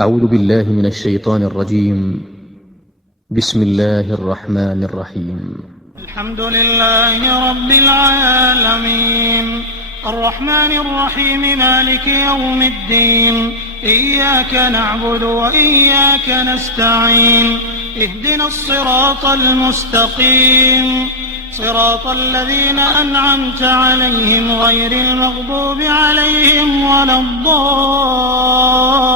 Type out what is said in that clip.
أعوذ بالله من الشيطان الرجيم. بسم الله الرحمن الرحيم. الحمد لله رب العالمين الرحمن الرحيم مالك يوم الدين إياك نعبد وإياك نستعين اهدنا الصراط المستقيم صراط الذين أنعمت عليهم غير المغضوب عليهم ولا الضالين.